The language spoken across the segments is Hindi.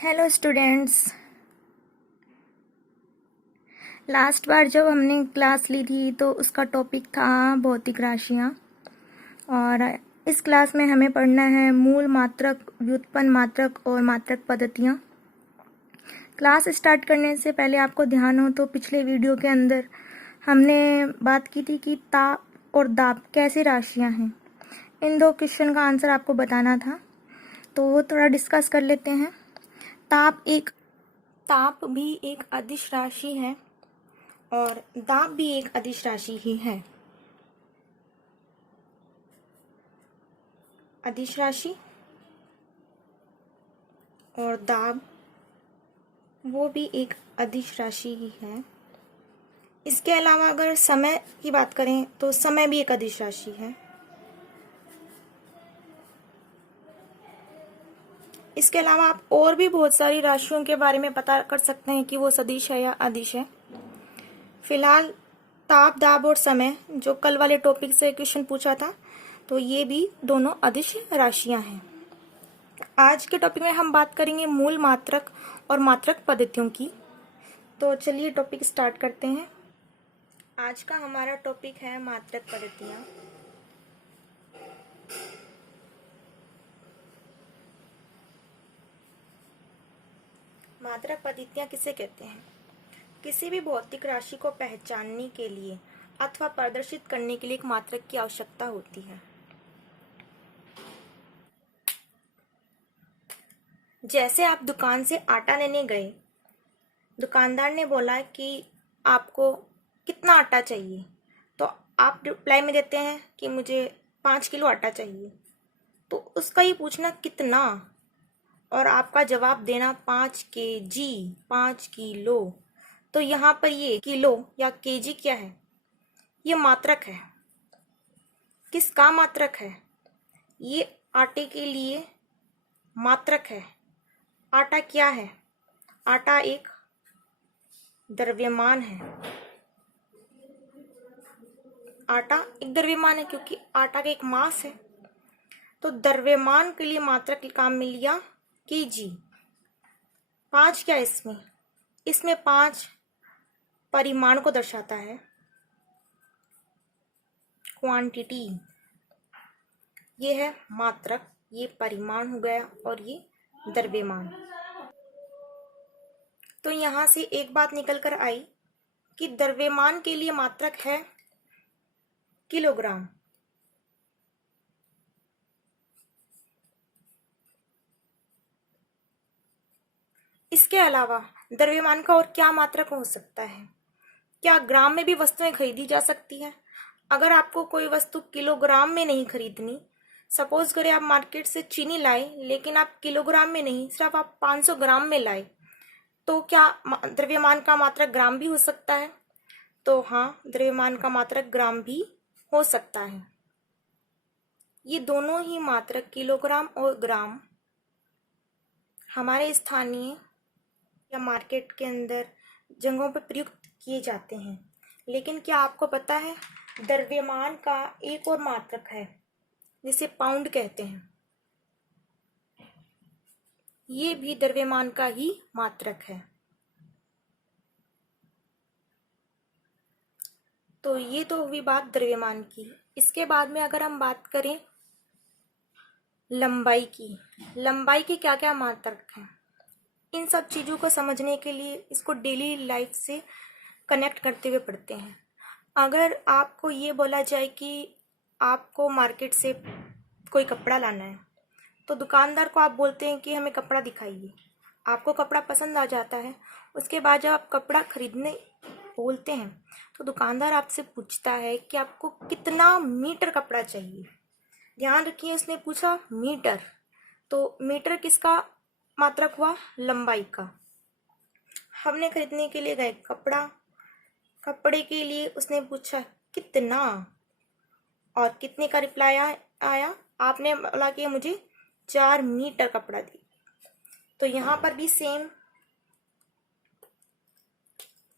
Hello students. लास्ट बार जब हमने क्लास ली थी तो उसका टॉपिक था भौतिक राशियाँ, और इस क्लास में हमें पढ़ना है मूल मात्रक, व्युत्पन्न मात्रक और मात्रक पद्धतियाँ। क्लास स्टार्ट करने से पहले आपको ध्यान हो तो पिछले वीडियो के अंदर हमने बात की थी कि ताप और दाब कैसी राशियाँ हैं। इन दो क्वेश्चन का आंसर आपको बताना था, तो वो थोड़ा डिस्कस कर लेते हैं। ताप भी एक अदिश राशि है और दाब भी एक अदिश राशि ही है। अदिश राशि और दाब वो भी एक अदिश राशि ही है। इसके अलावा अगर समय की बात करें तो समय भी एक अदिश राशि है। इसके अलावा आप और भी बहुत सारी राशियों के बारे में पता कर सकते हैं कि वो सदिश है या अदिश है। फिलहाल ताप, दाब और समय जो कल वाले टॉपिक से क्वेश्चन पूछा था, तो ये भी दोनों अदिश राशियां हैं। आज के टॉपिक में हम बात करेंगे मूल मात्रक और मात्रक पद्धतियों की। तो चलिए टॉपिक स्टार्ट करते हैं। आज का हमारा टॉपिक है मात्रक पद्धतियाँ। मात्रक पद्धतियाँ किसे कहते हैं? किसी भी भौतिक राशि को पहचानने के लिए अथवा प्रदर्शित करने के लिए एक मात्रक की आवश्यकता होती है। जैसे आप दुकान से आटा लेने गए, दुकानदार ने बोला कि आपको कितना आटा चाहिए, तो आप रिप्लाई में देते हैं कि मुझे 5 किलो आटा चाहिए। तो उसका ये पूछना कितना और आपका जवाब देना 5 केजी, 5 किलो। तो यहाँ पर ये किलो या केजी क्या है? ये मात्रक है। किसका मात्रक है? ये आटे के लिए मात्रक है। आटा क्या है? आटा एक द्रव्यमान है। आटा एक द्रव्यमान है क्योंकि आटा का एक मास है। तो द्रव्यमान के लिए मात्रक काम मिल गया केजी। 5 क्या इसमें? इसमें 5 परिमाण को दर्शाता है, क्वांटिटी। ये है मात्रक, ये परिमाण हो गया और ये द्रव्यमान। तो यहां से एक बात निकल कर आई कि द्रव्यमान के लिए मात्रक है किलोग्राम। इसके अलावा द्रव्यमान का और क्या मात्रक हो सकता है? क्या ग्राम में भी वस्तुएं खरीदी जा सकती है? अगर आपको कोई वस्तु किलोग्राम में नहीं खरीदनी, सपोज करें आप मार्केट से चीनी लाए लेकिन आप किलोग्राम में नहीं, सिर्फ आप 500 ग्राम में लाए, तो क्या द्रव्यमान का मात्रक ग्राम भी हो सकता है? तो हाँ, द्रव्यमान का मात्रक ग्राम भी हो सकता है। ये दोनों ही मात्रक किलोग्राम और ग्राम हमारे स्थानीय या मार्केट के अंदर जगहों पर प्रयुक्त किए जाते हैं। लेकिन क्या आपको पता है द्रव्यमान का एक और मात्रक है जिसे पाउंड कहते हैं? ये भी द्रव्यमान का ही मात्रक है। तो ये तो हुई बात द्रव्यमान की। इसके बाद में अगर हम बात करें लंबाई की, लंबाई के क्या क्या मात्रक हैं? इन सब चीज़ों को समझने के लिए इसको डेली लाइफ से कनेक्ट करते हुए पढ़ते हैं। अगर आपको ये बोला जाए कि आपको मार्केट से कोई कपड़ा लाना है, तो दुकानदार को आप बोलते हैं कि हमें कपड़ा दिखाइए। आपको कपड़ा पसंद आ जाता है। उसके बाद जब आप कपड़ा खरीदने बोलते हैं तो दुकानदार आपसे पूछता है कि आपको कितना मीटर कपड़ा चाहिए। ध्यान रखिए, उसने पूछा मीटर, तो मीटर किसका मात्रक हुआ? लंबाई का। हमने खरीदने के लिए गए कपड़ा, कपड़े के लिए उसने पूछा कितना, और कितने का रिप्लाई आया? आपने बोला कि मुझे 4 मीटर कपड़ा दी। तो यहाँ पर भी सेम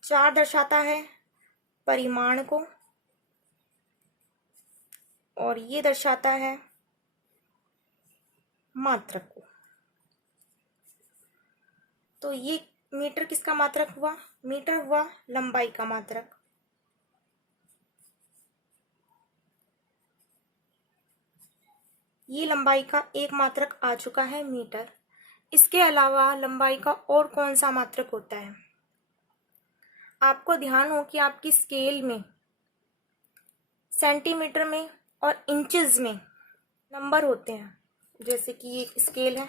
4 दर्शाता है परिमाण को और ये दर्शाता है मात्रक को। तो ये मीटर किसका मात्रक हुआ? मीटर हुआ लंबाई का मात्रक। ये लंबाई का एक मात्रक आ चुका है, मीटर। इसके अलावा लंबाई का और कौन सा मात्रक होता है? आपको ध्यान हो कि आपकी स्केल में सेंटीमीटर में और इंचेस में नंबर होते हैं। जैसे कि ये स्केल है,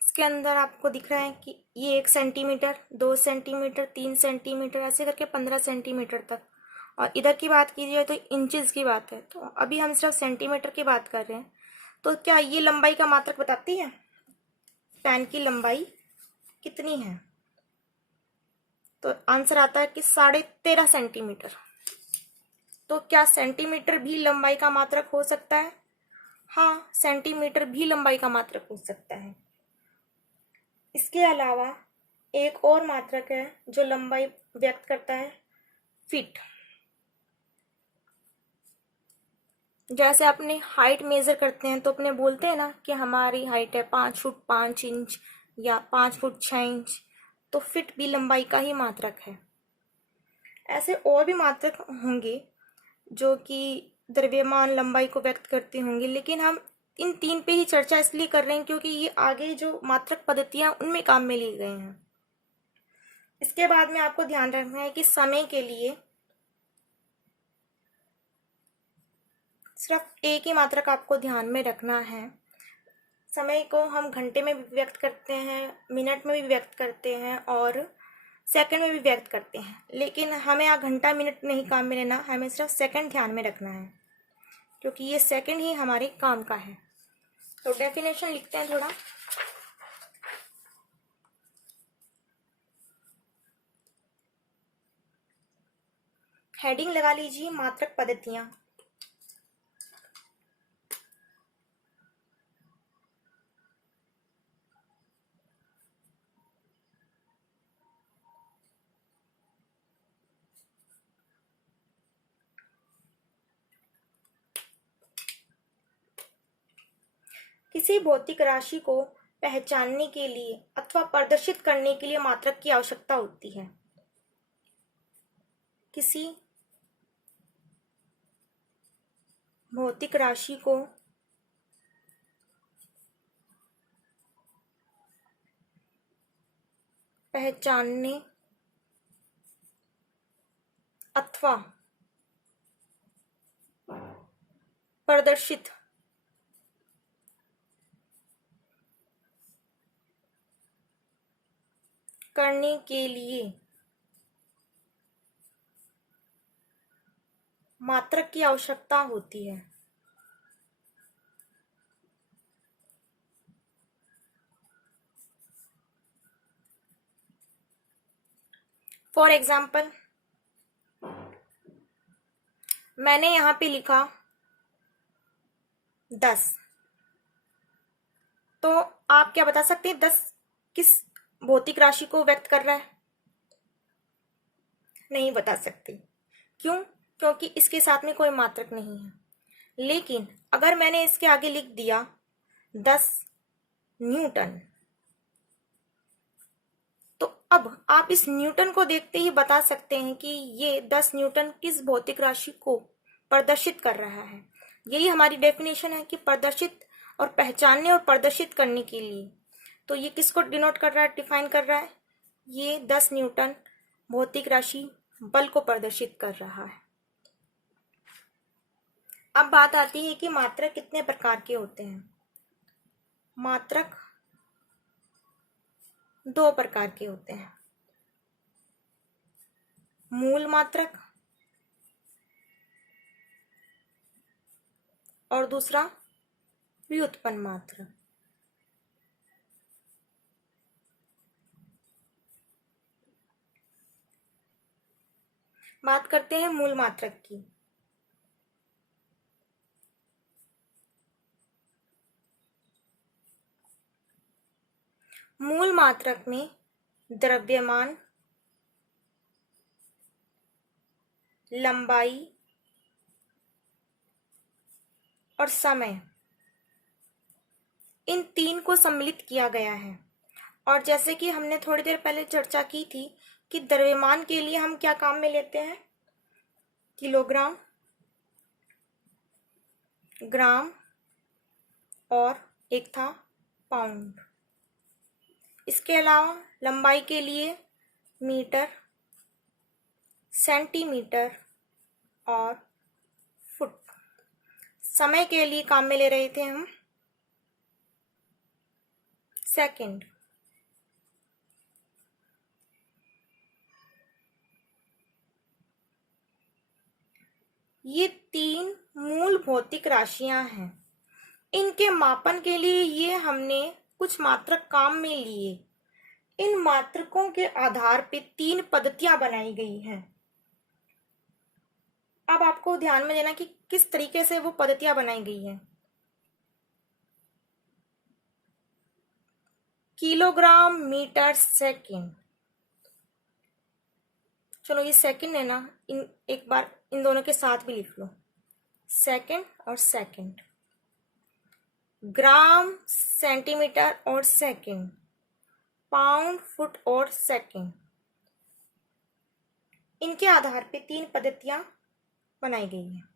इसके अंदर आपको दिख रहा है कि ये 1 सेंटीमीटर, 2 सेंटीमीटर, 3 सेंटीमीटर, ऐसे करके 15 सेंटीमीटर तक। और इधर की बात कीजिए तो इंचेस की बात है। तो अभी हम सिर्फ सेंटीमीटर की बात कर रहे हैं। तो क्या ये लंबाई का मात्रक बताती है? पेन की लंबाई कितनी है? तो आंसर आता है कि 13.5 सेंटीमीटर। तो क्या सेंटीमीटर भी लंबाई का मात्रक हो सकता है? हाँ, सेंटीमीटर भी लंबाई का मात्रक हो सकता है। इसके अलावा एक और मात्रक है जो लंबाई व्यक्त करता है, फीट। जैसे अपने हाइट मेजर करते हैं तो अपने बोलते हैं ना कि हमारी हाइट है 5 फुट 5 इंच या 5 फुट 6 इंच। तो फीट भी लंबाई का ही मात्रक है। ऐसे और भी मात्रक होंगे जो कि द्रव्यमान लंबाई को व्यक्त करते होंगे, लेकिन हम इन 3 पे ही चर्चा इसलिए कर रहे हैं क्योंकि ये आगे जो मात्रक पद्धतियां उनमें काम में लिए गए हैं। इसके बाद में आपको ध्यान रखना है कि समय के लिए सिर्फ एक ही मात्रक आपको ध्यान में रखना है। समय को हम घंटे में भी व्यक्त करते हैं, मिनट में भी व्यक्त करते हैं और सेकंड में भी व्यक्त करते हैं, लेकिन हमें यहाँ घंटा मिनट नहीं काम में लेना, हमें सिर्फ सेकंड ध्यान में रखना है क्योंकि ये सेकंड ही हमारे काम का है। तो डेफिनेशन लिखते हैं थोड़ा। हेडिंग लगा लीजिए, मात्रक पद्धतियां। किसी भौतिक राशि को पहचानने के लिए अथवा प्रदर्शित करने के लिए मात्रक की आवश्यकता होती है। किसी भौतिक राशि को पहचानने अथवा प्रदर्शित करने के लिए मात्रक की आवश्यकता होती है। फॉर एग्जाम्पल, मैंने यहां पे लिखा 10। तो आप क्या बता सकते हैं 10 किस भौतिक राशि को व्यक्त कर रहा है? नहीं बता सकते। क्यों? क्योंकि इसके साथ में कोई मात्रक नहीं है। लेकिन अगर मैंने इसके आगे लिख दिया 10 न्यूटन, तो अब आप इस न्यूटन को देखते ही बता सकते हैं कि ये 10 न्यूटन किस भौतिक राशि को प्रदर्शित कर रहा है। यही हमारी डेफिनेशन है कि प्रदर्शित और पहचानने और प्रदर्शित करने के लिए। तो ये किसको डिनोट कर रहा है, डिफाइन कर रहा है? ये 10 न्यूटन भौतिक राशि बल को प्रदर्शित कर रहा है। अब बात आती है कि मात्रक कितने प्रकार के होते हैं। मात्रक 2 प्रकार के होते हैं, मूल मात्रक और दूसरा व्युत्पन्न मात्रक। बात करते हैं मूल मात्रक की। मूल मात्रक में द्रव्यमान, लंबाई और समय, इन 3 को सम्मिलित किया गया है। और जैसे कि हमने थोड़ी देर पहले चर्चा की थी कि द्रव्यमान के लिए हम क्या काम में लेते हैं, किलोग्राम, ग्राम और एक था पाउंड। इसके अलावा लंबाई के लिए मीटर, सेंटीमीटर और फुट। समय के लिए काम में ले रहे थे हम सेकंड। ये 3 मूल भौतिक राशियां हैं। इनके मापन के लिए ये हमने कुछ मात्रक काम में लिए। इन मात्रकों के आधार पे 3 पद्धतियां बनाई गई हैं। अब आपको ध्यान में देना कि किस तरीके से वो पद्धतियां बनाई गई हैं। Kilogram, metre, second. चलो ये सेकंड है ना, एक बार इन दोनों के साथ भी लिख लो, सेकंड और सेकंड। ग्राम, सेंटीमीटर और सेकंड, पाउंड, फुट और सेकंड। इनके आधार पे 3 पद्धतियां बनाई गई हैं।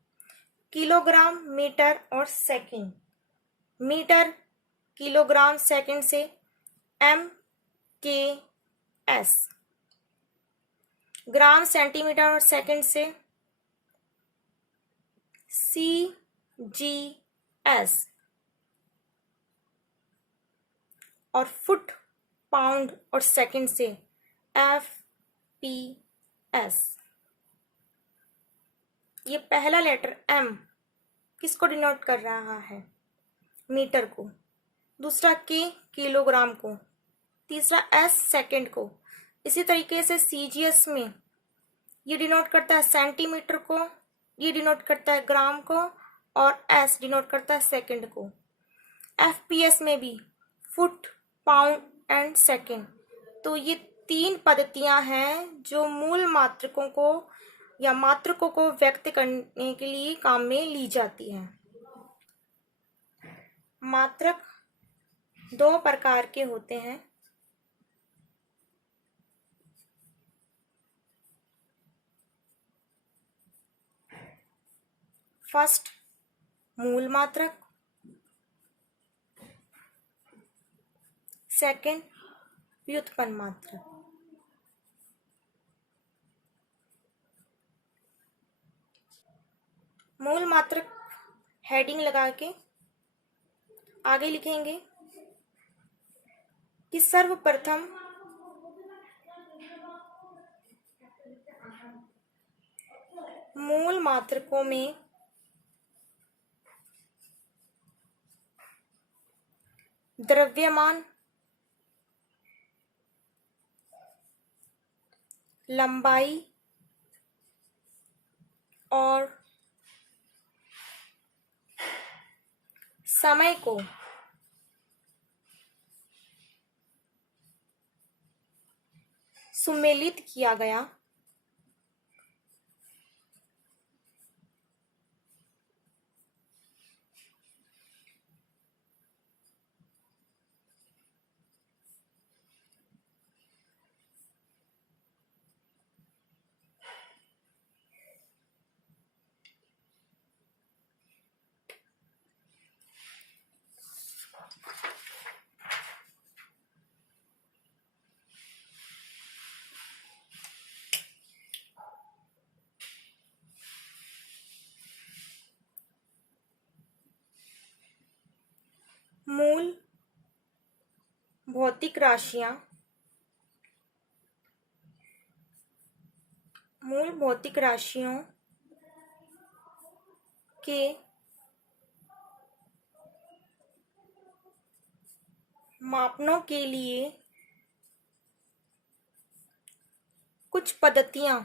किलोग्राम, मीटर और सेकंड। मीटर किलोग्राम सेकंड से MKS। ग्राम सेंटीमीटर और सेकंड से CGS। और फुट, पाउंड और सेकंड से FPS। ये पहला लेटर M किसको डिनोट कर रहा है, मीटर को। दूसरा K किलोग्राम को। तीसरा S सेकंड को। इसी तरीके से CGS में ये डिनोट करता है सेंटीमीटर को, ये डिनोट करता है ग्राम को और S डिनोट करता है सेकंड को। FPS में भी फुट, पाउंड एंड सेकंड। तो ये 3 पद्धतियां हैं जो मूल मात्रकों को या मात्रकों को व्यक्त करने के लिए काम में ली जाती हैं। मात्रक 2 प्रकार के होते हैं। फर्स्ट, मूल मात्रक। सेकंड, व्युत्पन्न मात्रक। मूल मात्रक हेडिंग लगा के आगे लिखेंगे कि सर्वप्रथम मूल मात्रकों में द्रव्यमान, लंबाई और समय को सुमेलित किया गया। मूल भौतिक राशियां, मूल भौतिक राशियों के मापनों के लिए कुछ पद्धतियां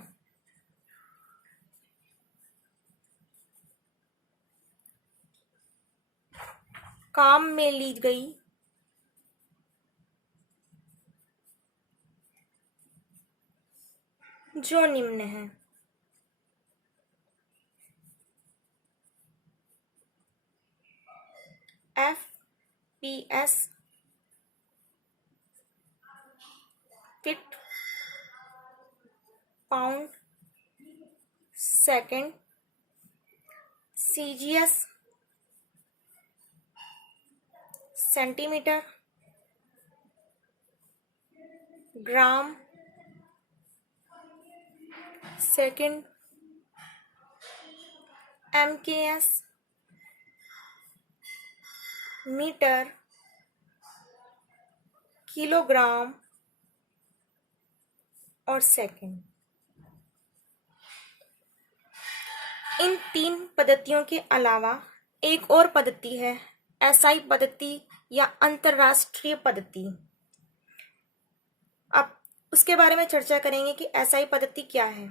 काम में ली गई। जो निम्न है। FPS, feet pound second, CGS centimetre, gram second, MKS metre, kilogram और सेकेंड। इन 3 पद्धतियों के अलावा एक और पद्धति है एसआई पद्धति या अंतरराष्ट्रीय पद्धति। अब उसके बारे में चर्चा करेंगे कि एसआई पद्धति क्या है।